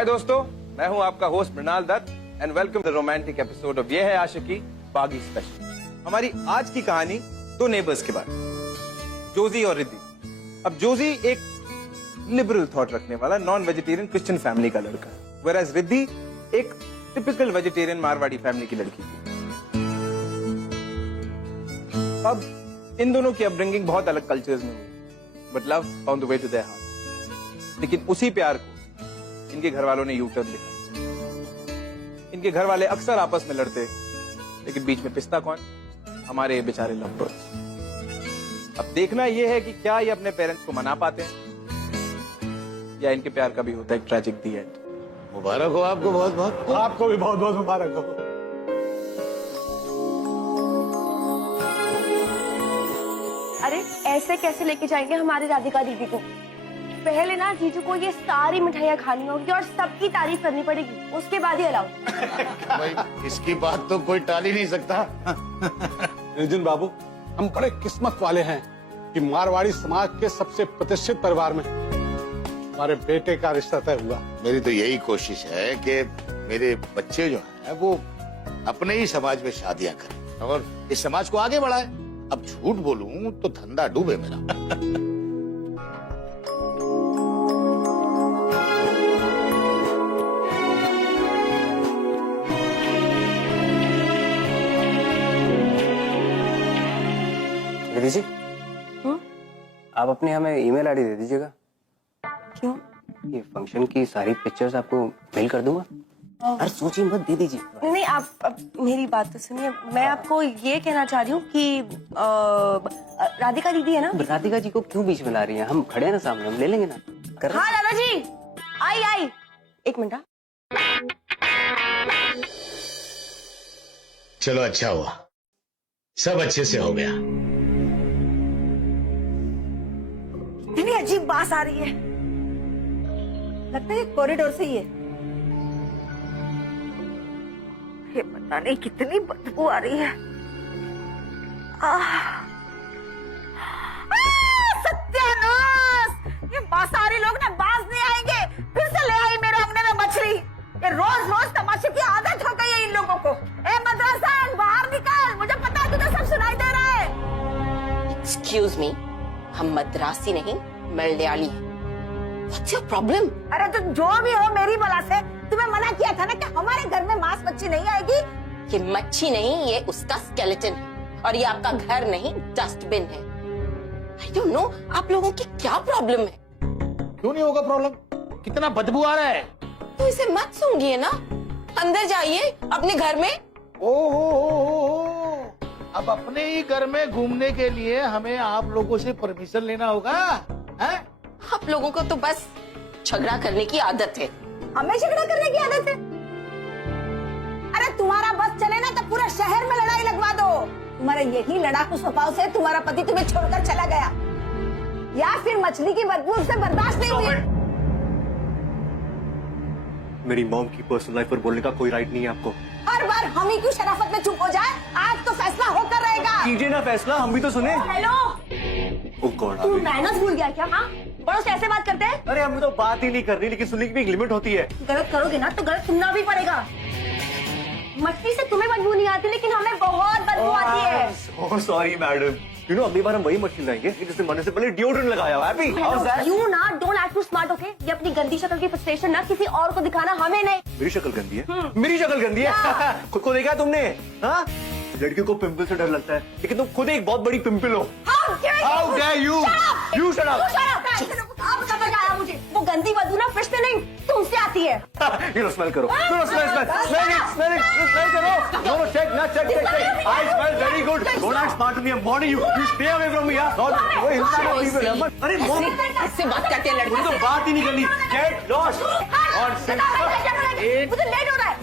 हाय दोस्तों, मैं हूं आपका host Mrinal Dutt and welcome the romantic episode of Yeh Hai आशिकी बागी स्पेशल। हमारी आज की कहानी दो नेबर्स के बारे में, जोजी और रिद्धि। अब जोजी एक लिबरल थॉट रखने वाला नॉन वेजिटेरियन क्रिश्चियन फैमिली का लड़का, व्हेयरएज रिद्धि एक टिपिकल वेजिटेरियन मारवाड़ी फैमिली की लड़की थी। अब इन दोनों की अपब्रिंगिंग बहुत अलग कल्चर्स में हुई, but love found the way to their heart. लेकिन उसी प्यार को इनके घर वालों ने यू टर्न लिखा। इनके घर वाले अक्सर आपस में लड़ते, लेकिन बीच में पिसता कौन? हमारे बेचारे लव बर्ड्स। अब देखना यह है कि क्या ये अपने पेरेंट्स को मना पाते हैं या इनके प्यार का भी होता है एक ट्रैजिक दी एंड। मुबारक हो आपको, बहुत बहुत। आपको भी बहुत बहुत मुबारक हो। अरे ऐसे कैसे लेके जाएंगे हमारी राधिका दीदी को? पहले ना जीजू को ये सारी मिठाइयाँ खानी होगी और सबकी तारीफ करनी पड़ेगी, उसके बाद ही अलाउ। भाई इसकी बात तो कोई टाल ही नहीं सकता। नितिन बाबू, हम बड़े किस्मत वाले हैं कि मारवाड़ी समाज के सबसे प्रतिष्ठित परिवार में हमारे बेटे का रिश्ता तय हुआ। मेरी तो यही कोशिश है कि मेरे बच्चे जो हैं वो अपने ही समाज में शादियां करें और इस समाज को आगे बढ़ाएं। अब झूठ बोलूं तो धंधा डूबे मेरा। दीदी जी, आप अपने हमें ईमेल आईडी दे दीजिएगा। क्यों? ये फंक्शन की सारी पिक्चर्स आपको मेल कर दूंगा। अरे सोचिए मत, दे दीजिए। नहीं, आप मेरी बात तो सुनिए। मैं आपको ये कहना चाह रही हूँ कि राधिका दीदी है ना, राधिका जी को क्यों बीच में ला रही हैं? हम खड़े हैं ना सामने, हम ले लेंगे ना। कर हाँ दादाजी, आई एक मिनट। चलो अच्छा हुआ, सब अच्छे से हो गया। इतनी अजीब बात आ रही है, लगता है कॉरिडोर से ही है। ये पता नहीं कितनी बदबू आ रही है। सत्यानाश! ये मांसाहारी लोग ना बाज नहीं आएंगे। फिर से ले आई मेरे अंगने में मछली। ये रोज रोज तमाशे की आदत हो गई है इन लोगों को। ए मदरसा, बाहर निकल, मुझे पता है तुझे सब सुनाई दे रहा है। एक्सक्यूज मी, हम मद्रासी नहीं मलयाली हैं। What's your problem? अरे तो जो भी हो, मेरी बला से तुम्हें मना किया था ना कि हमारे घर में मांस मच्छी नहीं आएगी। ये मच्छी नहीं, ये उसका स्केलेटन है और ये आपका घर नहीं डस्टबिन है। I don't know, आप लोगों की क्या प्रॉब्लम है? क्यों नहीं होगा प्रॉब्लम? कितना बदबू आ रहा है। तो इसे मत सूंघिए ना, अंदर जाइए अपने घर में। ओहो, अब अपने ही घर में घूमने के लिए हमें आप लोगों से परमिशन लेना होगा, हैं? आप लोगों को तो बस झगड़ा करने की आदत है। हमें झगड़ा करने की आदत है? अरे तुम्हारा बस चले ना तो पूरा शहर में लड़ाई लगवा दो। तुम्हारे यही लड़ाकू स्वभाव से तुम्हारा पति तुम्हें छोड़कर चला गया, या फिर मछली की बदबू उससे बर्दाश्त नहीं हुई। मेरी मॉम की पर्सनल लाइफ पर बोलने का कोई राइट नहीं है आपको। हर बार हम ही क्यों शराफत में चुप हो जाए? आज तो फैसला होकर रहेगा। कीजिए ना फैसला, हम भी तो सुने। हेलो, ओह गॉड, तू मैनर्स भूल गया क्या? हाँ, बड़ों से ऐसे बात करते हैं? अरे हमें तो बात ही नहीं करनी, लेकिन सुनने की भी एक लिमिट होती है। गलत करोगे ना तो गलत सुनना भी पड़ेगा। मछली से तुम्हें बदबू नहीं आती, लेकिन हमें बहुत बदबू आती है। सॉरी मैडम, यू नो अगली बार हम वही मछली लाएंगे जिसने मरने से पहले डिओड्रेंट लगाया हुआ है। यू ना don't act too smart, okay? ये अपनी गंदी शक्ल की फ्रस्ट्रेशन ना किसी और को दिखाना, हमें नहीं। मेरी शक्ल गंदी है? मेरी शक्ल गंदी है? खुद को देखा तुमने? हाँ, लड़कियों को पिंपल से डर लगता है, लेकिन तुम खुद एक बहुत बड़ी पिंपल हो। How dare you? You shut up! अब समझ आया मुझे, वो गंदी बदबू ना फिश से नहीं तुमसे आती है। You know, smell करो, smell करो। No, check, I smell very good. Don't act smart to me, I'm warning you. You stay away from me, यार। अरे मॉम, इससे बात करते हैं लड़के तो बात ही नहीं करनी। Get lost. और मुझे लेट हो रहा है।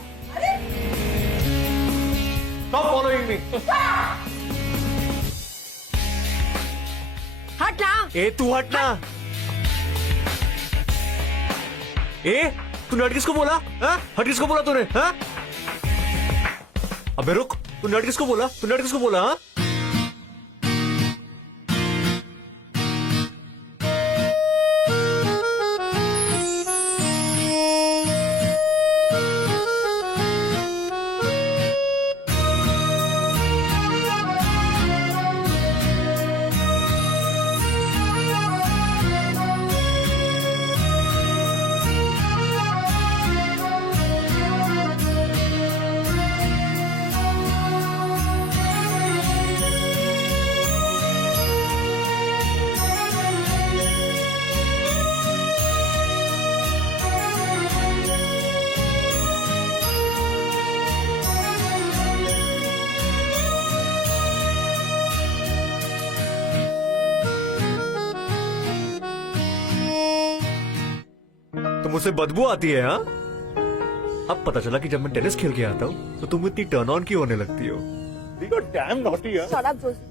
Stop following me. हटना। ए तू हटना। ए तूने हट किसको बोला? हाँ? हट किसको बोला तूने? हाँ? अबे रुक, तूने हट किसको बोला? तूने हट किसको बोला? हाँ? तो मुझसे बदबू आती है? हाँ, अब पता चला कि जब मैं टेनिस खेल के आता हूँ तो तुम इतनी टर्न ऑन क्यों होने लगती हो? डैम नॉटी है। Shut up Joshi.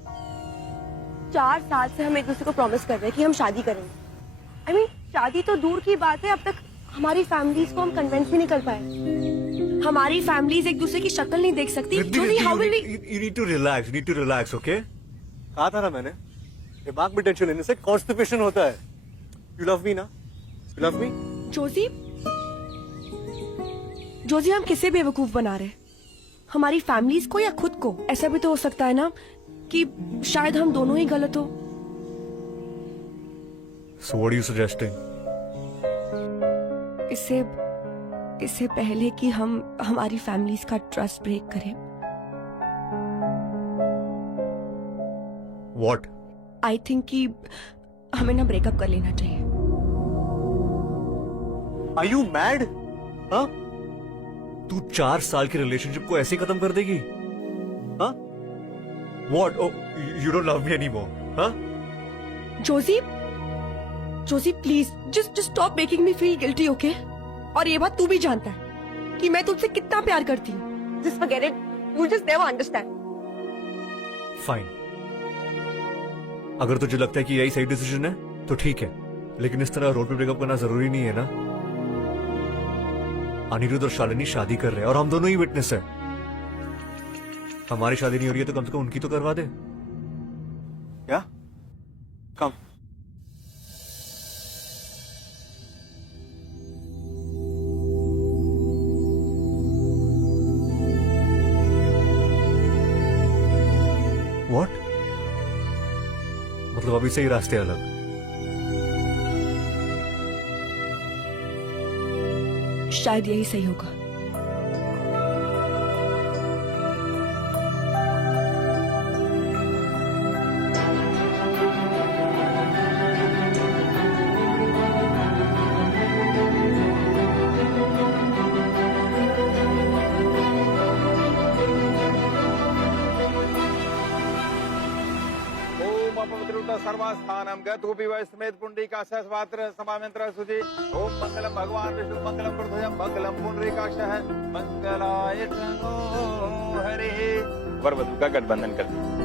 4 साल से हम एक दूसरे को प्रॉमिस कर रहे हैं कि हम शादी करेंगे। I mean, शादी तो दूर की बात है, अब तक हमारी फैमिलीज को हम कन्विंस भी नहीं कर पाए। हमारी फैमिलीज एक दूसरे की शक्ल नहीं देख सकती। Joshi, how will we? You need to relax. You need to relax, okay? कहा था ना मैंने, दिमाग में टेंशन लेने से कॉन्स्टिपेशन होता है। यू लव मी ना? You love me? Joshi, Joshi, हम किसे बेवकूफ बना रहे हैं? हमारी फैमिलीज को या खुद को? ऐसा भी तो हो सकता है ना कि शायद हम दोनों ही गलत हो। So what are you suggesting? इससे पहले कि हम हमारी फैमिलीज का ट्रस्ट ब्रेक करें, What? आई थिंक कि हमें ना ब्रेकअप कर लेना चाहिए। Are you mad? हाँ? तू 4 साल की रिलेशनशिप को ऐसे खत्म कर देगी? हाँ? What? Oh, you don't love me anymore? हाँ? Joshi please just stop making me feel guilty, okay? और ये बात तू भी जानता है कि मैं तुझसे कितना प्यार करती हूँ। Just forget it, you just never understand. Fine. अगर तुझे लगता है कि यही सही डिसीजन है तो ठीक है, लेकिन इस तरह रोड पे ब्रेकअप करना जरूरी नहीं है ना। अनिरुद्ध और शालिनी शादी कर रहे हैं और हम दोनों ही विटनेस है। हमारी शादी नहीं हो रही है तो कम से कम उनकी तो करवा दे। या? कम। What? मतलब अभी से ही रास्ते अलग। शायद यही सही होगा। ओम अपवित्रुत सर्वस्थानम गतोपि वै समेत पुंडरीकाक्षः स्वात्र समामंत्र सुधि। ओम मंगलम भगवान विष्णु मंगलम प्रभुजं मंगलम पुंडरीकाक्षः मंगलाय तनो हरे। वर वधु का गठबंधन कर दिया।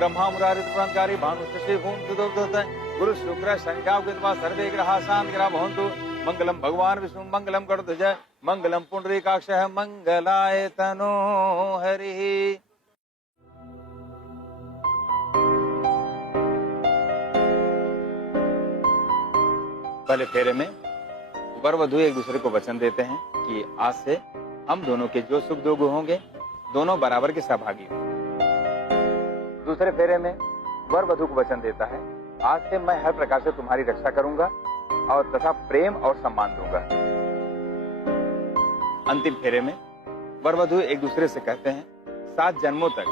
ब्रह्मा मुरारी पुराणकारी भानु शशि भूम सुदोदत गुरु शुक्र संख्याव कृत्वा सर्वे ग्रहा शांत ग्रह भवन्तु। मंगलम भगवान विष्णु मंगलम गरुड़ध्वज मंगलम पुंडरीकाक्षः मंगलाय तनो हरिः। पहले फेरे में वर वधु एक दूसरे को वचन देते हैं कि आज से हम दोनों के जो सुख दुख होंगे दोनों बराबर के सहभागी होंगे। दूसरे फेरे में वर वधु को वचन देता है, आज से मैं हर प्रकार से तुम्हारी रक्षा करूंगा और तथा प्रेम और सम्मान दूंगा। अंतिम फेरे में वर वधु एक दूसरे से कहते हैं, 7 जन्मों तक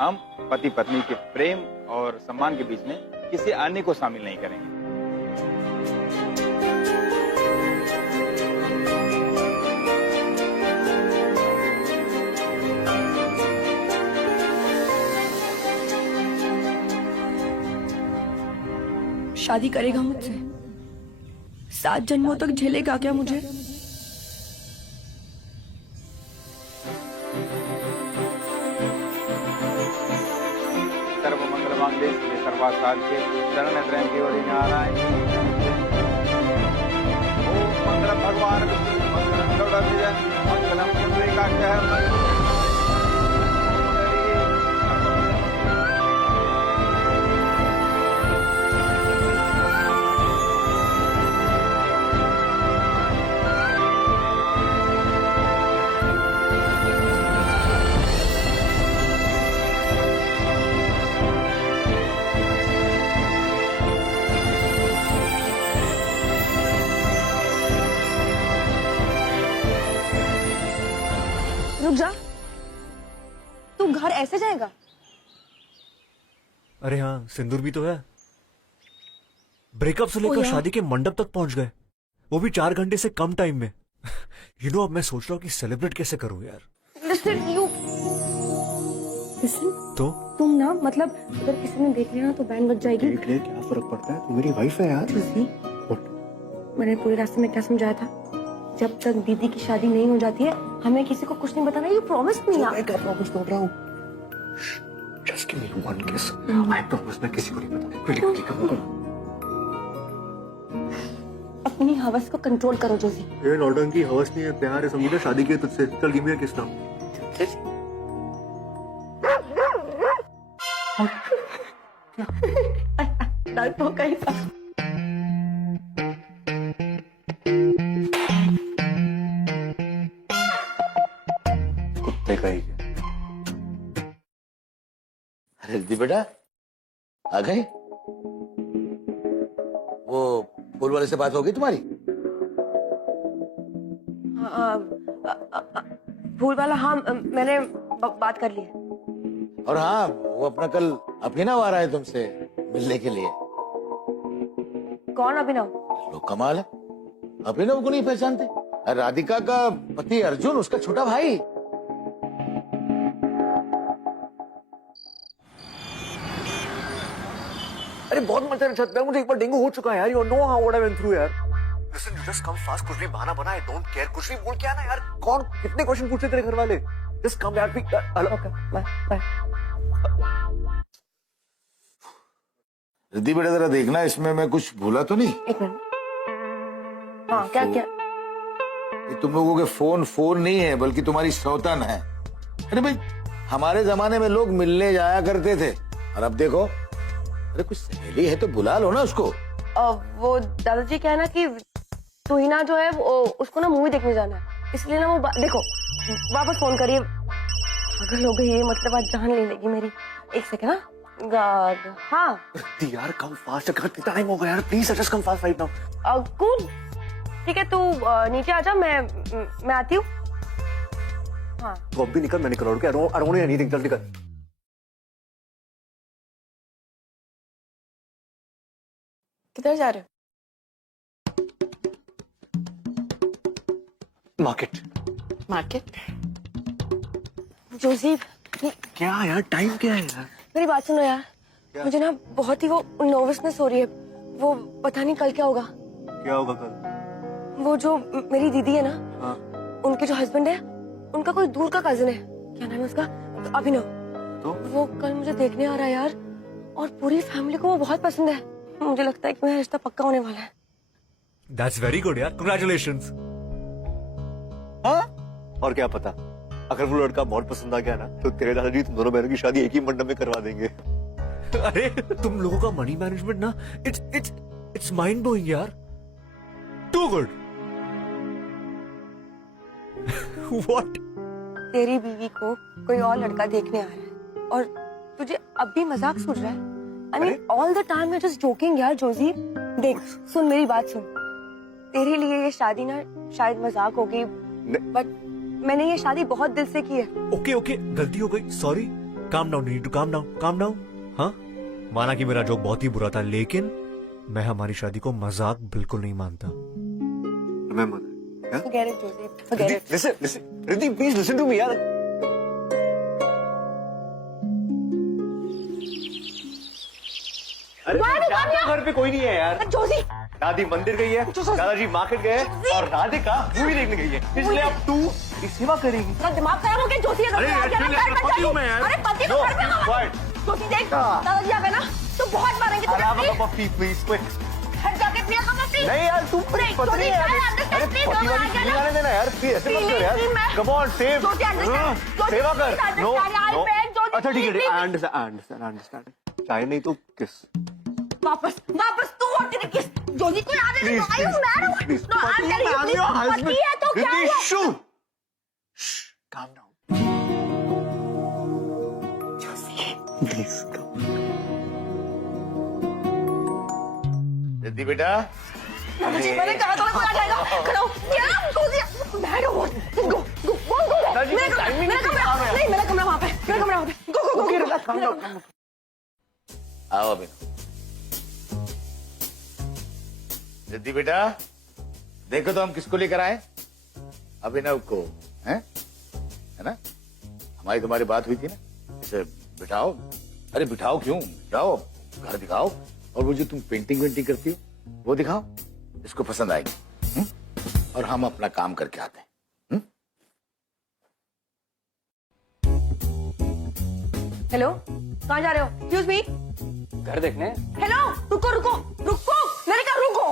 हम पति पत्नी के प्रेम और सम्मान के बीच में किसी अन्य को शामिल नहीं करेंगे। शादी करेगा मुझसे? 7 जन्मों तक झेलेगा क्या मुझे? सर्व मंगल मांगल्ये शिवे सर्वार्थसाधिके शरण्य त्र्यंबके गौरी नारायणी ओम मंगलम भगवान विष्णु मंगलम गरुड़ध्वज मंगलम पुंडरीकाक्षः रुक जा। ऐसे जाएगा? अरे हाँ, सिंदूर भी तो है। ब्रेकअप से लेकर शादी के मंडप तक पहुंच गए, वो भी 4 घंटे से कम टाइम में। अब मैं सोच रहा हूँ कि सेलिब्रेट कैसे करूँ यार। लिसन तो तुम ना, मतलब अगर किसी ने देख लिया ना तो बैन बज जाएगी। देख ले, क्या फर्क पड़ता है, तू मेरी वाइफ है यार। जोशी, मैंने पूरे रास्ते में क्या समझाया था? जब तक दीदी की शादी नहीं हो जाती है हमें किसी को कुछ नहीं बताना। यू प्रॉमिस मी यार। मैं क्या प्रॉमिस तोड़ रहा हूँ? जस्ट गिव मी वन किस। आई प्रॉमिस मैं किसी को नहीं बताऊंगा। क्विकली कम करो। अपनी हवस को कंट्रोल करो जोशी। ये नौटंकी हवस नहीं है, प्यार है, समझी ना? शादी की है तुझसे। चल गिव मी अ किस नाउ। डर तो कहीं सा। कुत्ते का ही है। अरे रिद्धि बेटा, आ गए? वो फूल वाले से बात हो गई तुम्हारी? फूल वाला, हाँ मैंने बात कर ली है। और हाँ, वो अपना कल अभिनव आ रहा है तुमसे मिलने के लिए। कौन अभिनव? लोग कमाल है, अभिनव को नहीं पहचानते? राधिका का पति अर्जुन, उसका छोटा भाई। अरे बहुत मजा है छत पे, मुझे एक बार डेंगू हो चुका है यार। You know how what I went through यार। Listen, you just come fast. कुछ भी बहाना बना, आई डोंट केयर। कुछ भी बोल के आना यार। कौन कितने क्वेश्चन पूछते तेरे घर वाले? जस्ट कम यार। Okay bye bye. रिद्धि बेटा जरा देखना, इसमें मैं कुछ भूला तो नहीं? एक मिनट। हाँ क्या क्या? ये तुम लोगों के फोन नहीं है, बल्कि तुम्हारी सौतन है। अरे भाई, हमारे जमाने में लोग मिलने जाया करते थे, और अब देखो। अरे कुछ सहेली है तो बुला लो ना उसको। वो दादाजी क्या है ना कि तुहिना जो है उसको ना मूवी देखने जाना है, इसलिए ना वो देखो वापस फोन करिए। पागल हो गई है, मतलब आज जान ले लेगी मेरी। एक सेकंड। हाँ हाँ यार कम फास्ट, कितना टाइम हो गया यार। Please just come fast right now. Cool, ठीक है तू नीचे आ जा, मैं आती हूँ। हाँ तो अब भी निकल, मैं निकल रहा हूँ। आई डोंट नीड एनीथिंग, जल्दी निकल। किधर जा रहे हो? मार्केट। जोसेफ, क्या यार, टाइम क्या है यार? मेरी बात सुनो यार। मुझे ना बहुत ही वो नर्वसनेस हो रही है। वो पता नहीं कल क्या होगा। क्या होगा कल? वो जो मेरी दीदी है ना, हाँ। उनके जो हस्बैंड है, उनका कोई दूर का कजिन है। क्या नाम है उसका? अभिनव। तो वो कल मुझे देखने आ रहा है यार, और पूरी फैमिली को वो बहुत पसंद है। मुझे लगता है कि मेरा रिश्ता पक्का होने वाला है। दैट्स वेरी गुड यार, कांग्रेचुलेशंस। हाँ, और क्या पता, अगर वो लड़का बहुत पसंद आ गया ना, तो तेरे दादाजी तुम दोनों बहनों की शादी एक ही मंडप में करवा देंगे। अरे तुम लोगों का मनी मैनेजमेंट ना, इट्स माइंड ब्लोइंग यार। Too good. व्हाट? तेरी बीवी को कोई और लड़का देखने आ रहा है, और तुझे अब भी मजाक सूझ रहा है? I mean all the time मैं जस्ट जोकिंग यार। जोजी देख, सुन मेरी बात सुन। तेरे लिए ये शादी ना शायद मजाक होगी, बट मैंने ये शादी बहुत दिल से की है। ओके, गलती हो गई, sorry. Calm down, need to calm down. हाँ, माना कि मेरा जोक बहुत ही बुरा था, लेकिन मैं हमारी शादी को मजाक बिल्कुल नहीं मानता। Forget it, Joseph. Forget it. Listen, Riddhi, please listen to me यार। अरे घर पे कोई नहीं है यार। जोशी, दादी मंदिर गई है, दादाजी मार्केट गए, और राधिका मूवी देखने गई है। इसलिए अब तू सेवा करेगी। तेरा दिमाग खराब हो गया जोशी। अरे यार, पति हूँ मैं यार। अरे पति को घर पे जोशी देख, दादाजी आ गए ना तो बहुत मारेंगे तुझे। Please quick. हट जाके पिया कमा प्लीज। नहीं यार, तू पति है। अरे पति वाली फीलिंग आने देना यार, प्लीज ऐसे मत कर यार। कम ऑन, सेव, सेवा कर। नो, अच्छा ठीक है, आई अंडरस्टैंड। चाहे नहीं तो किस। वापस तू और तेरी किस। जोशी को याद है ना, आई हूं मैं। No, I am telling you, पति है तो क्या है? Calm down. Please come. Riddhi बेटा, मैंने कहा था ना आ जाएगा। खड़ो क्या जोशी, मैं गो। मेरा कमरा वहां पे। मेरा कमरा वहां पे। Go okay relax, calm down. आओ अभिनव। रिद्धि बेटा, देखो तो हम किसको लेकर आए? अभिनव को, है ना? हमारी तुम्हारी बात हुई थी ना, इसे बिठाओ। अरे बिठाओ क्यों, जाओ घर दिखाओ, और वो जो तुम पेंटिंग वेंटिंग करती हो वो दिखाओ, इसको पसंद आएगी। और हम अपना काम करके आते हैं। हेलो, कहाँ जा रहे हो? Excuse me. घर देखने। हेलो, रुको रुको रुको, मैंने कहा रुको।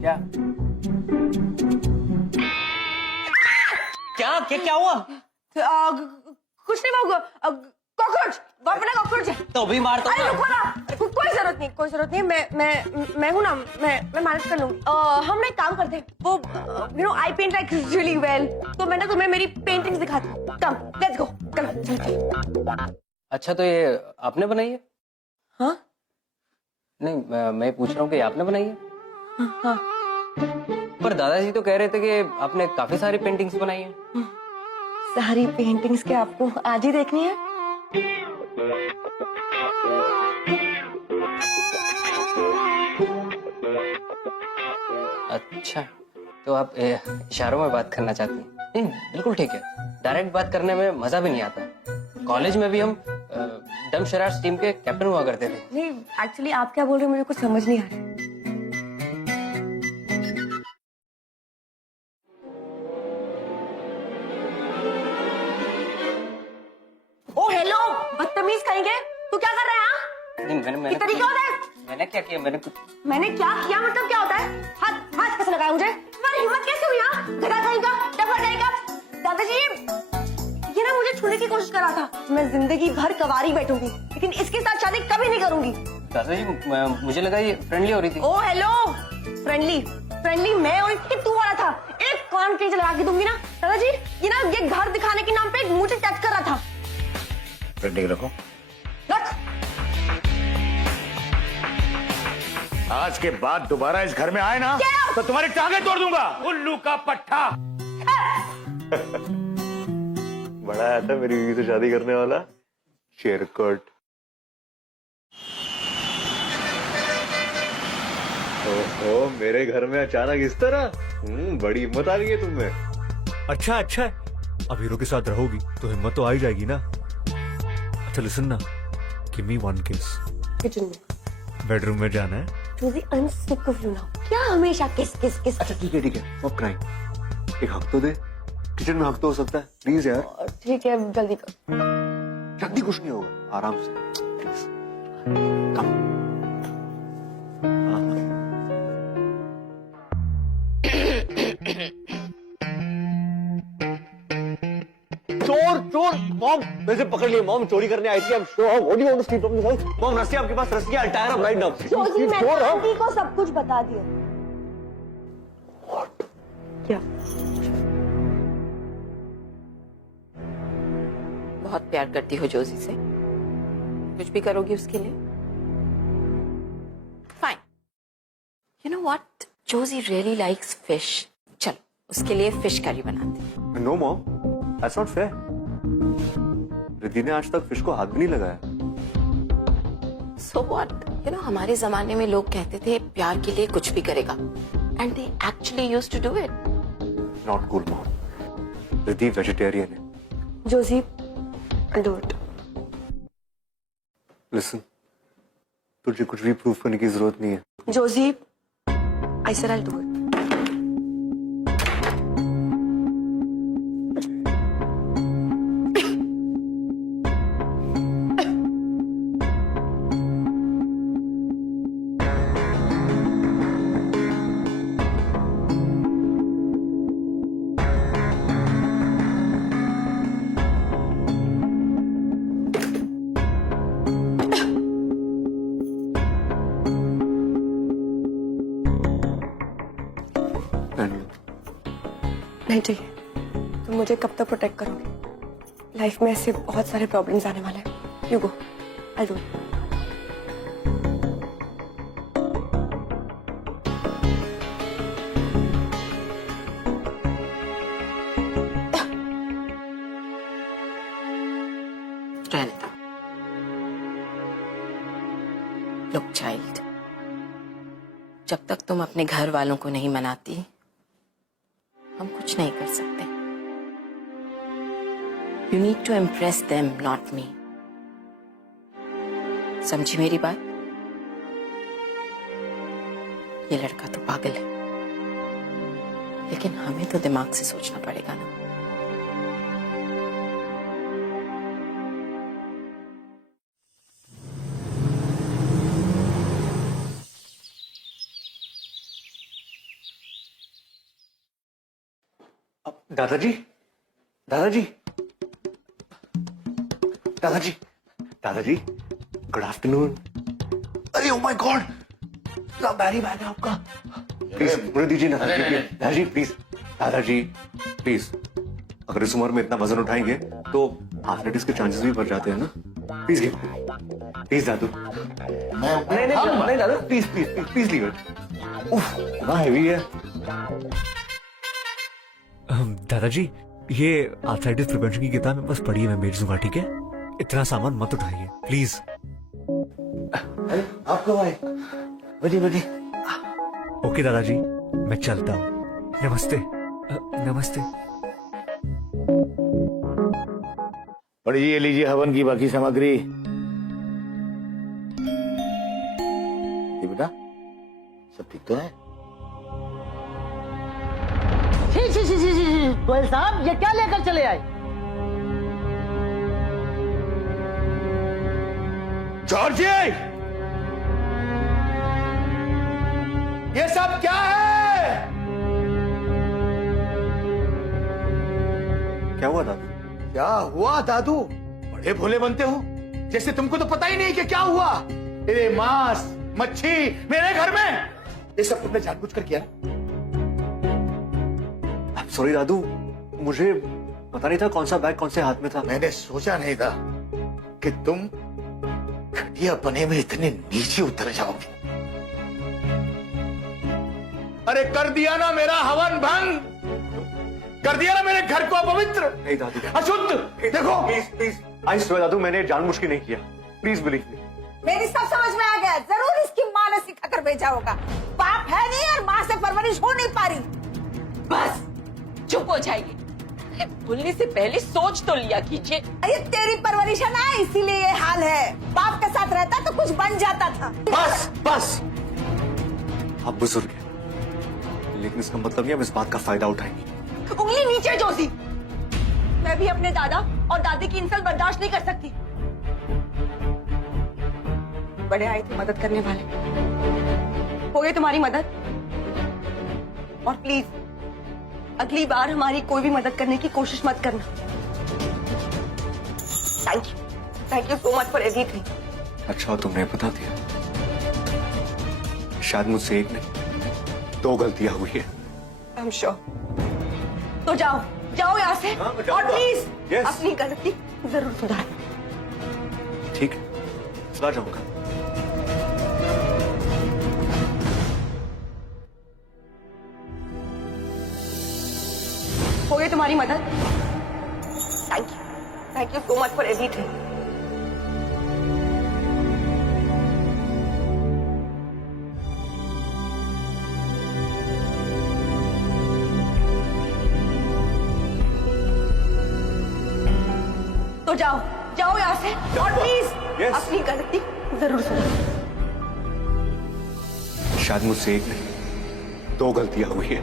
क्या क्या क्या क्या हुआ? कुछ नहीं, वो कॉकरोच, अपना कॉकरोच है। तो भी मार तो अरे रुको ना, कोई जरूरत नहीं, कोई जरूरत नहीं। मैं हूँ ना, मैं मैनेज कर लूंगी। हम ना एक काम करते हैं, वो you know I paint like really well, तो मैं ना तुम्हें मेरी पेंटिंग्स दिखाती हूँ। Come, let's go, come. अच्छा, तो ये आपने बनाई है? हाँ नहीं, मैं पूछ रहा हूँ कि आपने बनाई है? हाँ। पर दादाजी तो कह रहे थे कि आपने काफी सारी पेंटिंग्स बनाई हैं। सारी पेंटिंग्स क्या आपको आज ही देखनी है? अच्छा, तो आप इशारों में बात करना चाहती हैं? नहीं, बिल्कुल ठीक है। डायरेक्ट बात करने में मजा भी नहीं आता। कॉलेज में भी हम डम शरारत टीम के कैप्टन हुआ करते थे। नहीं, एक्चुअली आप क्या बोल रहे हो मुझे कुछ समझ नहीं आ रहा। ओ हेलो, बदतमीज कहेंगे, तू क्या कर रहा है? हाँ? नहीं, मैंने तरीका होता है? मैंने क्या किया? मैंने क्या किया मतलब क्या होता है? हाथ हाथ कैसे लगाया मुझे? तुम्हारी हिम्मत कैसे हुई? हाँ, गधा कहेगा, डफर कहेगा। दादाजी, ये ना मुझे छूने की कोशिश कर रहा था। मैं जिंदगी भर कवारी बैठूंगी, लेकिन इसके साथ शादी कभी नहीं करूंगी। दादाजी, मुझे लगा ये फ्रेंडली हो रही थी। ओ हेलो, फ्रेंडली मैं और इसके तू वाला था। एक कान के लगा के दूंगी ना दादाजी। ये ना ये घर दिखाने के नाम पे मुझे टच कर रहा था। पेंटिंग रखो। रख। आज के बाद दोबारा इस घर में आए ना तो तुम्हारी टांगें तोड़ दूंगा, उल्लू का पट्टा। बड़ा आया था मेरी बीवी से शादी करने वाला शेरकट। ओहो, मेरे घर में अचानक इस तरह? बड़ी हिम्मत आ गई है तुम में। अच्छा है, अब हीरो के साथ रहोगी तो हिम्मत तो आ ही जाएगी ना। अच्छा लिसन ना, गिव मी वन किस। किचन में, बेडरूम में जाना है। Josie, I'm sick of you now. क्या हमेशा किस। अच्छा ठीक है, स्टॉप क्राइंग। एक हक तो दे, किचन में हक तो हो सकता है, प्लीज यार। ठीक है, जल्दी कर। जल्दी कुछ नहीं होगा, आराम से प्लीज। कम। चोर मॉम, वैसे पकड़ लिए। मॉम चोरी करने आई थी। What do you want to steal from this house? Mom, रस्सी आपके पास, रस्सी। I tie her up right now. Josie, मैंने आंटी को सब कुछ बता दिया। क्या? बहुत प्यार करती हो जोजी से, कुछ भी करोगी उसके लिए? Fine. You know what, Josie really likes fish. चलो उसके लिए फिश करी बनाते हैं। No mom, that's not fair. Riddhi ने आज तक फिश को हाथ भी नहीं लगाया। सो व्हाट, यू नो हमारे जमाने में लोग कहते थे प्यार के लिए कुछ भी करेगा, and they actually used to do it. Not cool mom. Riddhi vegetarian है। Josie, I'll do it. Listen, तुझे कुछ भी प्रूव करने की जरूरत नहीं है। Josie, I said I'll do it. नहीं चाहिए। तुम मुझे कब तक प्रोटेक्ट करोगे? लाइफ में ऐसे बहुत सारे प्रॉब्लम्स आने वाले हैं। You go, I do. Look child, जब तक तुम अपने घर वालों को नहीं मनाती हम कुछ नहीं कर सकते। You need to impress them, not me. समझी मेरी बात? ये लड़का तो पागल है, लेकिन हमें तो दिमाग से सोचना पड़ेगा ना। दादाजी, दादाजी, दादाजी, दादाजी, गुड आफ्टरनून। अरे ओ माय गॉड, क्या बैरी बैग है आपका? प्लीज मुझे दीजिए ना दादाजी, प्लीज दादाजी, प्लीज। अगर इस उम्र में इतना वजन उठाएंगे तो आर्थराइटिस के चांसेस भी बढ़ जाते हैं ना। प्लीज गिव, प्लीज दादू। नहीं नहीं दादा, please please please leave it. उफ, इतना हैवी है। दादाजी, ये आर्थराइटिस प्रिवेंशन की किताब में बस पढ़ी है, मैं भेज दूंगा, ठीक है? इतना सामान मत उठाइए प्लीज। अरे आप कब आए? बैठिए बैठिए। ओके दादाजी, मैं चलता हूँ। नमस्ते। नमस्ते। पढ़िए, लीजिए हवन की बाकी सामग्री। ये बेटा सब ठीक तो है? गोयल साहब, ये क्या लेकर चले आए? जॉर्जी, ये सब क्या है? क्या हुआ दादू? क्या हुआ दादू? बड़े भोले बनते हो, जैसे तुमको तो पता ही नहीं कि क्या हुआ। अरे मांस मच्छी मेरे घर में, ये सब तुमने जानबूझकर किया? सॉरी दादू, मुझे पता नहीं था कौन सा बैग कौन से हाथ में था। मैंने सोचा नहीं था कि तुम घटिया बने में इतने नीचे उतर जाओगे। अरे कर दिया ना मेरा हवन भंग, कर दिया ना मेरे घर को अपवित्र, नहीं दादू, अशुद्ध। देखो प्लीज प्लीज, आई स्वेयर दादू, मैंने जानबूझ के नहीं किया। Please believe me. मेरी सब समझ में आ गया, जरूर इसकी माँ ने सिखा कर भेजा होगा। बाप है नहीं और माँ से परवरिश हो नहीं पा रही। बस चुप हो जाइए। बोलने से पहले सोच तो लिया कीजिए। ये तेरी परवरिश है ना, इसीलिए ये हाल है। बाप के साथ रहता तो कुछ बन जाता था। बस बस, आप बुजुर्ग हैं, लेकिन इसका मतलब नहीं हम इस बात का फायदा उठाएंगे। उंगली नीचे जोशी। मैं भी अपने दादा और दादी की इंसल्ट बर्दाश्त नहीं कर सकती। बड़े आए थे मदद करने वाले, हो गई तुम्हारी मदद। और प्लीज अगली बार हमारी कोई भी मदद करने की कोशिश मत करना। Thank you so much for everything. अच्छा तुमने बता दिया। शायद मुझसे एक नहीं 2 गलतियां हुई है। I am sure. तो जाओ जाओ यहाँ से, हाँ, मैं जाऊंगा। और प्लीज Yes. अपनी गलती जरूर सुधार। ठीक है, चला जाऊंगा। हो गई तुम्हारी मदद। Thank you so much for everything. तो जाओ जाओ यहाँ से, और प्लीज Yes. अपनी गलती जरूर सुधार। शायद मुझसे एक नहीं 2 गलतियां हुई है।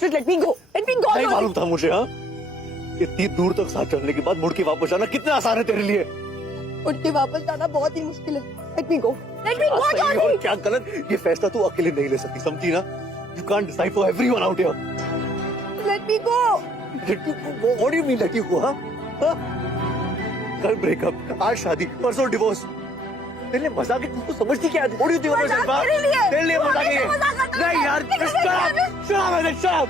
Just let me go. Let me go. नहीं मालूम था मुझे। हाँ, इतनी दूर तक साथ चलने के बाद मुड़ के वापस आना कितना आसान है तेरे लिए। उठ के वापस जाना बहुत ही मुश्किल है। Let me me go. Let me go, सही और Jyoti. क्या गलत, ये फैसला तू अकेले नहीं ले सकती, समझी ना? You can't decide for everyone out here. Let me go. What do you mean let you go, हाँ? कल ब्रेकअप, आज शादी, परसों डिवोर्स। तेरे लिए मजाक है, तू समझती क्या है? What do you think of yourself, हाँ? तेरे लिए। तेरे लिए मजाक है ये। तू मजाक करता है। नहीं यार, लेकिन shut up, shut up, I said shut up.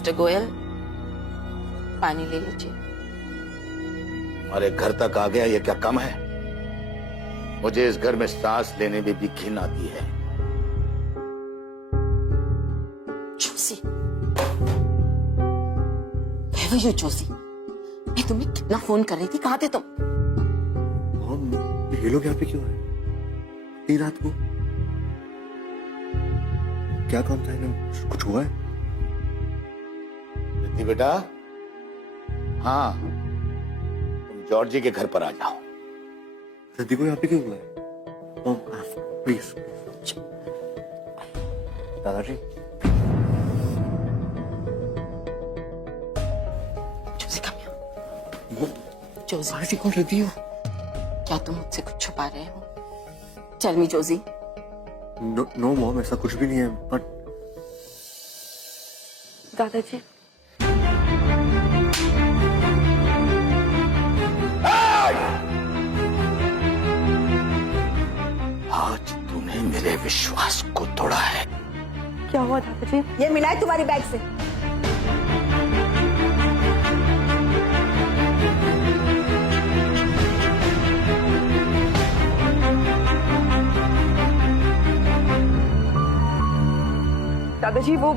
Mister Goyal, पानी ले लीजिए। हमारे घर तक आ गया, ये क्या कम है? मुझे इस घर में सांस लेने में भी घिन आती है। Joshi, Where were you, Joshi? मैं तुम्हें कितना फोन कर रही थी, कहाँ थे तुम? मॉम, ये लोग यहाँ पे क्यों आए? इतनी रात को? क्या काम था इन्हें? कुछ हुआ है? रिद्धि बेटा, हाँ, तुम जॉर्जी के घर पर आ जाओ। रिद्धि को यहाँ पे क्यों बुलाया? Mom, please. दादाजी, Josie, come here. Mom, Josie, दादाजी कौन रिद्धि हो? क्या तुम मुझसे कुछ छुपा रहे हो? Tell me, Josie. No mom, ऐसा कुछ भी नहीं है, बट दादाजी, आज तूने मेरे विश्वास को तोड़ा है। क्या हुआ दादाजी? ये मिला है तुम्हारी बैग से। दादाजी वो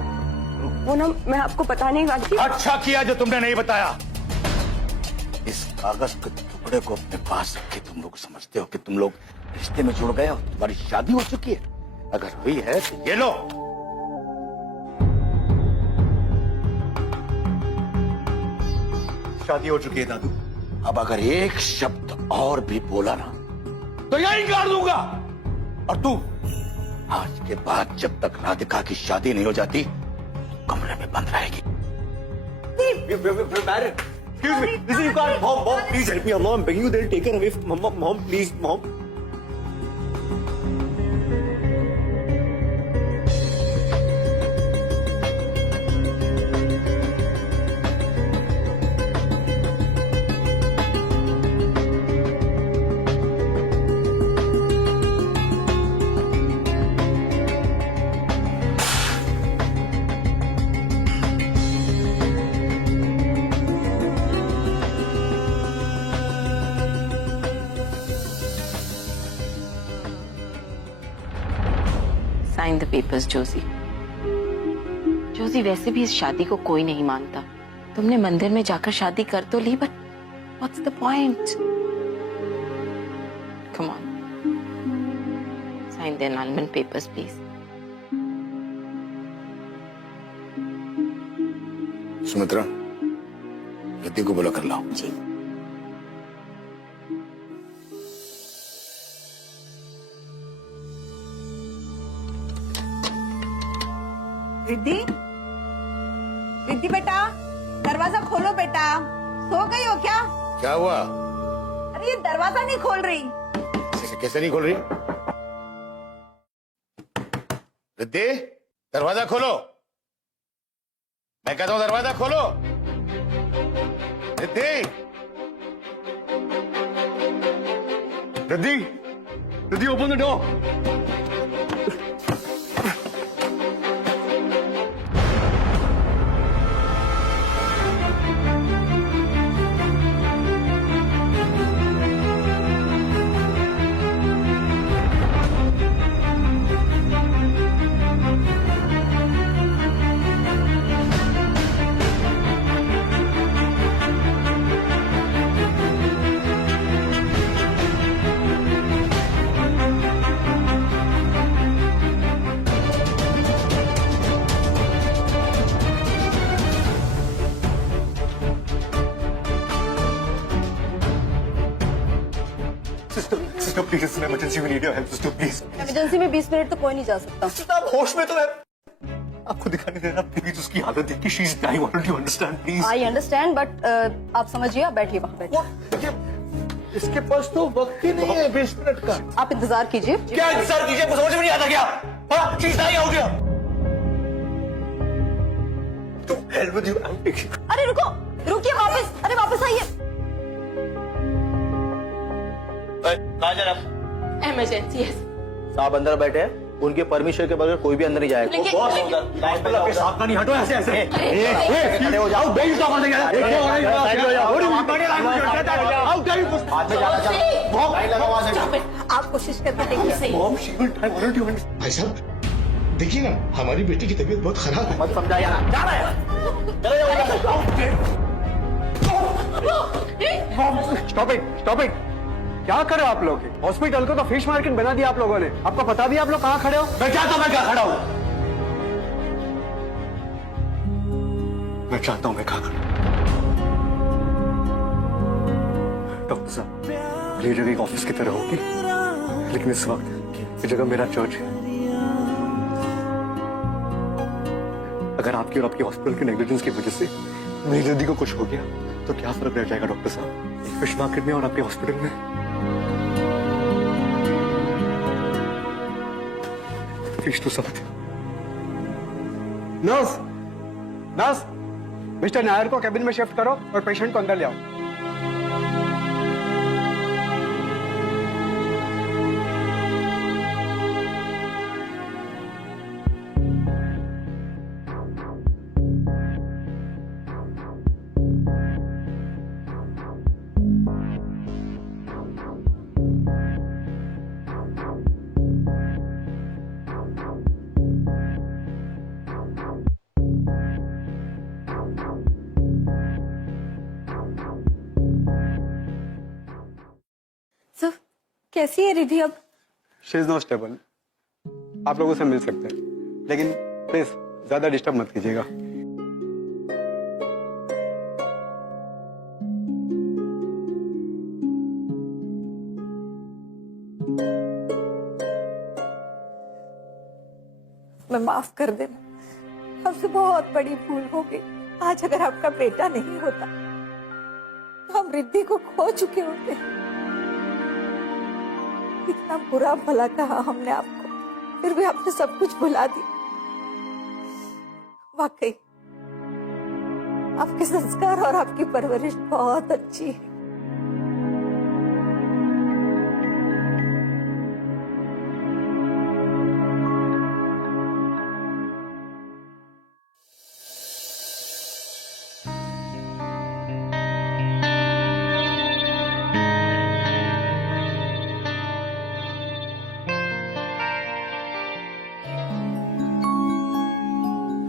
ना मैं आपको बता नहीं वाली थी। अच्छा किया जो तुमने नहीं बताया। इस कागज के टुकड़े को अपने पास रखे तुम लोग समझते हो कि तुम लोग रिश्ते में जुड़ गए हो, तुम्हारी शादी हो चुकी है। अगर हुई है तो ये लो। शादी हो चुकी है दादू। अब अगर एक शब्द और भी बोला ना तो यहीं गाड़ दूंगा। और तू आज के बाद जब तक राधिका की शादी नहीं हो जाती कमरे में बंद रहेगी। Excuse me, listen, you can't, mom, please help me, mom, I'm begging you, they'll take her away from, mom, please, mom. Sign the papers, Josie. Josie, वैसे भी इस शादी को कोई नहीं मानता। तुमने मंदिर में जाकर शादी कर तो ली, but what's the point? Come on, sign the annulment papers please. Sumitra, Riddhi को बुला कर लाओ। जी। रिद्धि, रिद्धि बेटा, दरवाजा खोलो बेटा। सो गई हो क्या? क्या हुआ? अरे ये दरवाजा नहीं खोल रही। कैसे नहीं खोल रही? रिद्धि, दरवाजा खोलो। मैं कहता हूं दरवाजा खोलो। Riddhi. Riddhi, Riddhi open the door. Sister please, it's an emergency, we need your help sister please. Emergency में 20 मिनट तो कोई नहीं जा सकता। सिस्टर आप होश में तो है? आपको दिखाई नहीं दे रहा? प्लीज उसकी हालत देख के she is dying, what do you understand please? I understand but आप समझिए, आप बैठिए वहाँ बैठिए। इसके पास तो वक्त ही नहीं है 20 मिनट का। आप इंतजार कीजिए। क्या इंतजार कीजिए? आपको समझ में नहीं आता क्या? हाँ, शी इज डाइंग, हो गया। To hell with you, I take you. अरे रुको, रुकिए, वापस, अरे वापस आइए। कहाँ जा रहा? इमरजेंसी है। साहब अंदर बैठे हैं, उनके परमिशन के बगैर कोई भी अंदर नहीं जाएगा। आपके सावधानी हटो ऐसे ऐसे। खड़े हो जाओ। आप कोशिश करके देखिए सही। Mom she will die, what do you understand? भाई साहब देखिए ना, हमारी बेटी की तबीयत बहुत खराब है। मत समझा यार, जा रहा है। Stop it. क्या कर रहे हो आप लोग? हॉस्पिटल को तो फिश मार्केट बना दिया आप लोगों ने। आपको पता भी आप लोग कहाँ खड़े हो? मैं क्या खड़ा हूँ? मैं चाहता हूँ मैं कहाँ खड़ा हूँ। डॉक्टर साहब, ये जगह एक ऑफिस की तरह होगी, लेकिन इस वक्त ये जगह मेरा चर्च है। अगर आपकी और आपकी हॉस्पिटल के नेग्लिजेंस की वजह से मेरी जल्दी को कुछ हो गया तो क्या फर्क रह जाएगा डॉक्टर साहब, फिश मार्केट में और आपके हॉस्पिटल में? प्लीज टू समझ। नर्स, मिस्टर नायर को कैबिन में शिफ्ट करो और पेशेंट को अंदर ले आओ। कैसी है रिद्धि अब? She is not stable. आप लोगों से मिल सकते हैं, लेकिन प्लीज ज्यादा डिस्टर्ब मत कीजिएगा। मैं माफ कर देना, हमसे बहुत बड़ी भूल हो गई। आज अगर आपका बेटा नहीं होता तो हम रिद्धि को खो चुके होते। इतना बुरा भला कहा हमने आपको, फिर भी आपने सब कुछ भुला दिया। वाकई आपके संस्कार और आपकी परवरिश बहुत अच्छी है।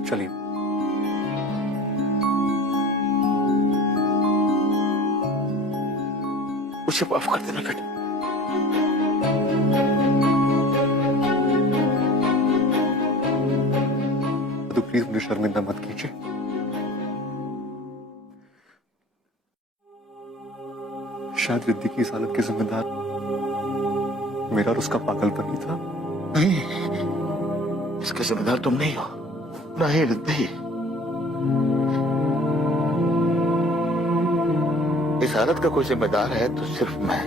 चलिए। मुझे माफ कर देना बेटा। तो प्लीज मुझे शर्मिंदा मत कीजिए। शायद रिद्धि की इस हालत के जिम्मेदार मेरा और उसका पागलपन ही था। नहीं, इसके जिम्मेदार तुम नहीं हो, नहीं रिद्धि। इस हालत का कोई जिम्मेदार है तो सिर्फ मैं।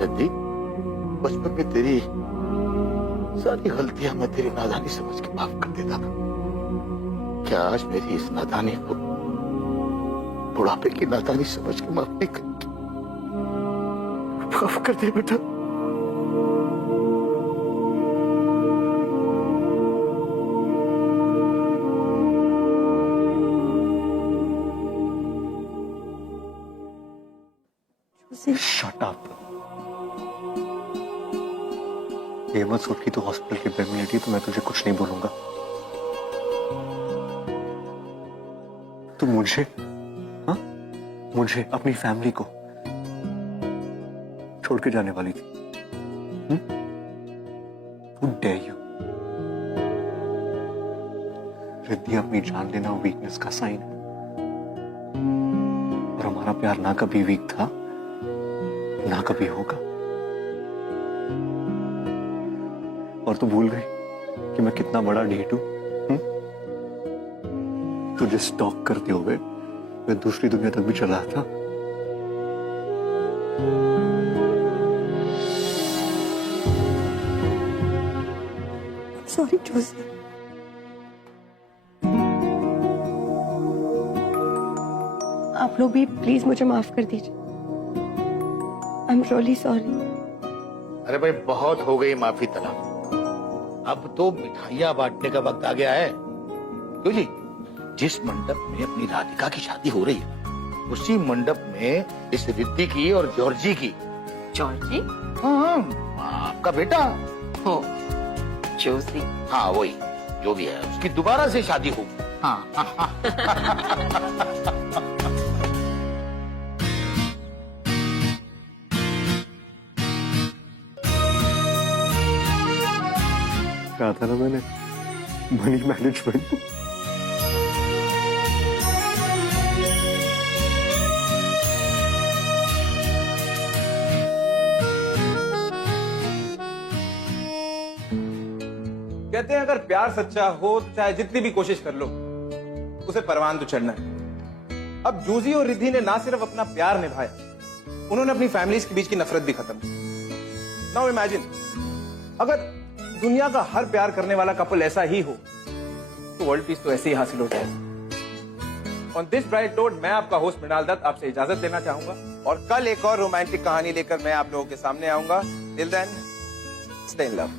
रिद्धि, बचपन में तेरी सारी गलतियां मैं तेरी नादानी समझ के माफ कर देता था। क्या आज मेरी इस नादानी को बुढ़ापे की नादानी समझ के माफ नहीं कर, माफ कर दे बेटा। Shut up. ये मत सोच कि तू हॉस्पिटल के बेड में लेटी तो मैं तुझे कुछ नहीं बोलूंगा। तू मुझे, हाँ, मुझे अपनी फैमिली को छोड़ के जाने वाली थी। How dare you? रिद्धि, अपनी जान लेना वीकनेस का साइन है और हमारा प्यार ना कभी वीक था ना कभी होगा। और तू भूल गई कि मैं कितना बड़ा ढेट हूं? तुझे स्टॉक करते हुए मैं दूसरी दुनिया तक भी चला था। सॉरी जोशी। आप लोग भी प्लीज मुझे माफ कर दीजिए। I am really sorry. अरे भाई बहुत हो गई माफी तलब, अब तो मिठाइयाँ बांटने का वक्त आ गया है। क्यों जी, जिस मंडप में अपनी राधिका की शादी हो रही है उसी मंडप में इस रिद्धि की और जॉर्जी की। जॉर्जी? हाँ, आपका बेटा। हो, जोशी। हाँ वही, जो भी है उसकी दोबारा से शादी हो। हाँ। कहा था ना मैंने, मनी मैनेजमेंट। कहते हैं अगर प्यार सच्चा हो तो चाहे जितनी भी कोशिश कर लो उसे परवान तो चढ़ना है। अब जोशी और रिद्धि ने ना सिर्फ अपना प्यार निभाया, उन्होंने अपनी फैमिलीज के बीच की नफरत भी खत्म की। नाउ इमेजिन, अगर दुनिया का हर प्यार करने वाला कपल ऐसा ही हो तो वर्ल्ड पीस तो ऐसे ही हासिल हो जाएगा। ऑन दिस ब्राइट नोट मैं आपका होस्ट मृणाल दत्त आपसे इजाजत लेना चाहूंगा और कल एक और रोमांटिक कहानी लेकर मैं आप लोगों के सामने आऊंगा। Till then, stay in love.